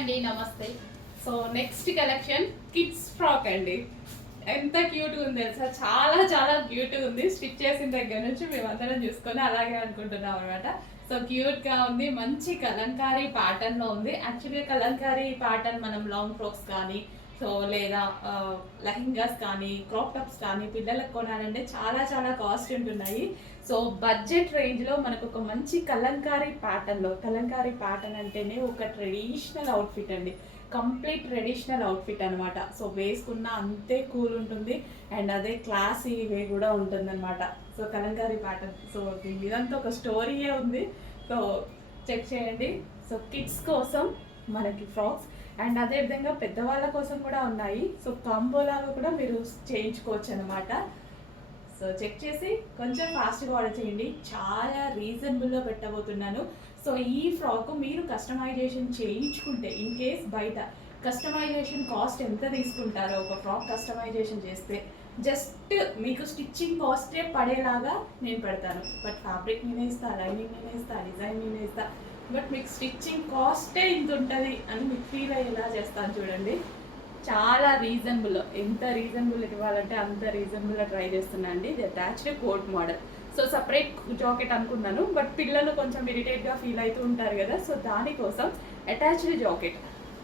అండి, నమస్తే. So next collection kids frock అండి. ఎంత క్యూట్గా ఉంది తెలుసా, చాలా చాలా క్యూట్గా ఉంది. స్టిచ్ చేసిన దగ్గర నుంచి మేమందరం చూసుకొని అలాగే అనుకుంటున్నాం అనమాట. సో క్యూట్గా ఉంది, మంచి కలంకారీ ప్యాటర్న్లో ఉంది. యాక్చువల్గా కలంకారీ ప్యాటర్న్ మనం లాంగ్ ఫ్రాక్స్ కానీ సో లేదా లెహంగాస్ కానీ క్రాప్ టాప్స్ కానీ పిల్లలకు కొనాలంటే చాలా చాలా కాస్ట్ ఉంటున్నాయి. సో బడ్జెట్ రేంజ్లో మనకు ఒక మంచి కలంకారీ ప్యాటర్న్ అంటేనే ఒక ట్రెడిషనల్ అవుట్ఫిట్ అండి. కంప్లీట్ ట్రెడిషనల్ అవుట్ఫిట్ అనమాట. సో వేసుకున్న అంతే కూల్ ఉంటుంది అండ్ అదే క్లాసీ వే కూడా ఉంటుంది అనమాట. సో కలంకారీ ప్యాటర్న్, సో దీని ఇదంతా ఒక స్టోరీయే ఉంది. సో చెక్ చేయండి. సో కిడ్స్ కోసం మనకి ఫ్రాక్స్ అండ్ అదేవిధంగా పెద్దవాళ్ళ కోసం కూడా ఉన్నాయి. సో కాంబోలాగా కూడా మీరు చేయించుకోవచ్చు అనమాట. సో చెక్ చేసి కొంచెం ఫాస్ట్గా ఆర్డర్ చేయండి. చాలా రీజనబుల్లో పెట్టబోతున్నాను. సో ఈ ఫ్రాక్ మీరు కస్టమైజేషన్ చేయించుకుంటే, ఇన్ కేస్ బయట కస్టమైజేషన్ కాస్ట్ ఎంత తీసుకుంటారో ఒక ఫ్రాక్ కస్టమైజేషన్ చేస్తే జస్ట్ మీకు స్టిచ్చింగ్ కాస్టే పడేలాగా నేను పెడతాను. బట్ ఫ్యాబ్రిక్ నేనే ఇస్తా, లైనింగ్ నేనే ఇస్తా, డిజైన్ నేనే ఇస్తా. బట్ మీకు స్టిచ్చింగ్ కాస్టే ఇంత ఉంటుంది అని మీకు ఫీల్ అయ్యేలా చేస్తాను చూడండి. చాలా రీజనబుల్, ఎంత రీజనబుల్ ఇవ్వాలంటే అంత రీజనబుల్గా ట్రై చేస్తున్నా అండి. ఇది attached coat model. So separate jacket అనుకున్నాను, బట్ పిల్లలు కొంచెం ఇరిటేట్గా ఫీల్ అవుతూ ఉంటారు కదా, సో దానికోసం attached jacket.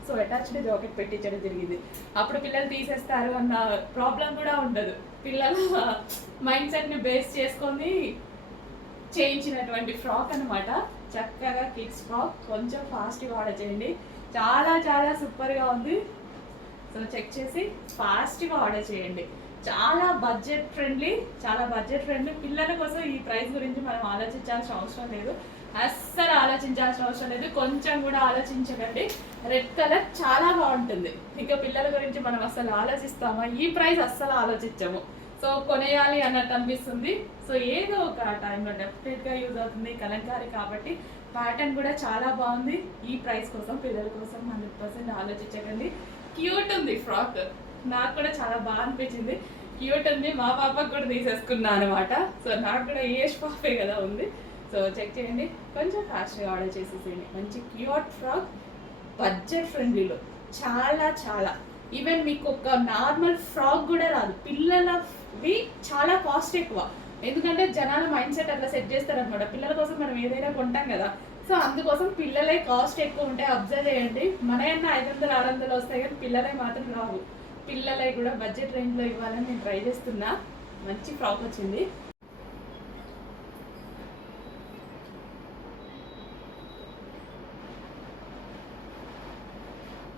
So attached jacket పెట్టించడం జరిగింది. అప్పుడు పిల్లలు తీసేస్తారు అన్న ప్రాబ్లం కూడా ఉండదు. పిల్లల మైండ్ సెట్ని బేస్ చేసుకొని చేయించినటువంటి ఫ్రాక్ అనమాట. చక్కగా కిడ్స్ ఫ్రాక్, కొంచెం ఫాస్ట్గా ఆర్డర్ చేయండి. చాలా చాలా సూపర్గా ఉంది. సో చెక్ చేసి ఫాస్ట్గా ఆర్డర్ చేయండి. చాలా బడ్జెట్ ఫ్రెండ్లీ పిల్లల కోసం ఈ ప్రైస్ గురించి మనం ఆలోచించాల్సిన అవసరం లేదు, అస్సలు ఆలోచించాల్సిన అవసరం లేదు. కొంచెం కూడా ఆలోచించకండి. రెడ్ కలర్ చాలా బాగుంటుంది. ఇంకా పిల్లల గురించి మనం అస్సలు ఆలోచిస్తామా? ఈ ప్రైస్ అస్సలు ఆలోచించము. సో కొనేయాలి అన్నట్టు అనిపిస్తుంది. సో ఏదో ఒక టైంలో డెఫినెట్గా యూజ్ అవుతుంది. కలంకారీ కాబట్టి ప్యాటర్న్ కూడా చాలా బాగుంది. ఈ ప్రైస్ కోసం పిల్లల కోసం 100% ఆలోచించకండి. క్యూట్ ఉంది ఫ్రాక్, నాకు కూడా చాలా బాగా అనిపించింది. క్యూట్ ఉంది, మా పాపకు కూడా తీసేసుకున్నా అనమాట. సో నాకు కూడా ఏజ్ పాపే కదా ఉంది. సో చెక్ చేయండి, కొంచెం ఫాస్ట్గా ఆర్డర్ చేసేసేయండి. మంచి క్యూట్ ఫ్రాక్, బడ్జెట్ ఫ్రెండ్లీలో చాలా చాలా. ఈవెన్ మీకు ఒక నార్మల్ ఫ్రాక్ కూడా రాదు. పిల్లలవి చాలా కాస్ట్ ఎక్కువ, ఎందుకంటే జనాల మైండ్ సెట్ అట్లా సెట్ చేస్తారనమాట. పిల్లల కోసం మనం ఏదైనా కొంటాం కదా, సో అందుకోసం పిల్లలే కాస్ట్ ఎక్కువ ఉంటాయి. అబ్జర్వ్ చేయండి, మనయన్నా 500 600 వస్తాయి కానీ పిల్లలే మాత్రం రావు. పిల్లలే కూడా బడ్జెట్ రేంజ్లో ఇవ్వాలని నేను ట్రై చేస్తున్నా. మంచి ఫ్రాక్ వచ్చింది.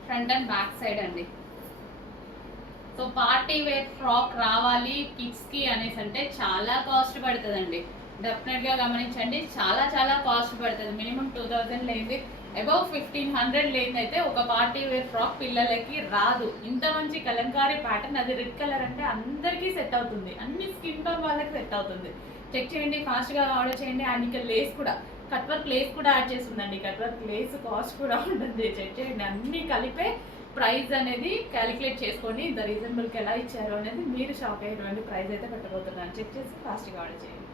ఫ్రంట్ అండ్ బ్యాక్ సైడ్ అండి. సో పార్టీ వేర్ ఫ్రాక్ రావాలి కిడ్స్కి అనేసి అంటే చాలా కాస్ట్ పడుతుందండి. డెఫినెట్గా గమనించండి, చాలా చాలా కాస్ట్ పడుతుంది. మినిమం 2000 లేనిది, అబౌవ్ 1500 లేనిది అయితే ఒక పార్టీ వేర్ ఫ్రాక్ పిల్లలకి రాదు. ఇంత మంచి కలంకారీ ప్యాటర్న్, అది రెడ్ కలర్ అంటే అందరికీ సెట్ అవుతుంది, అన్ని స్కిన్ టోన్ వాళ్ళకి సెట్ అవుతుంది. చెక్ చేయండి, ఫాస్ట్గా ఆర్డర్ చేయండి. అండ్ ఇంకా లేస్ కూడా, కట్ వర్క్ లేస్ కూడా యాడ్ చేస్తుందండి. కట్ వర్క్ లేస్ కాస్ట్ కూడా ఉంటుంది. చెక్ చేయండి, అన్నీ కలిపే ప్రైస్ అనేది క్యాలిక్యులేట్ చేసుకొని ఇంత రీజనబుల్కి ఎలా ఇచ్చారు అనేది మీరు షాప్ అయ్యేటువంటి ప్రైస్ అయితే పెట్టబోతున్నాను. చెక్ చేసి ఫాస్ట్గా ఆర్డర్ చేయండి.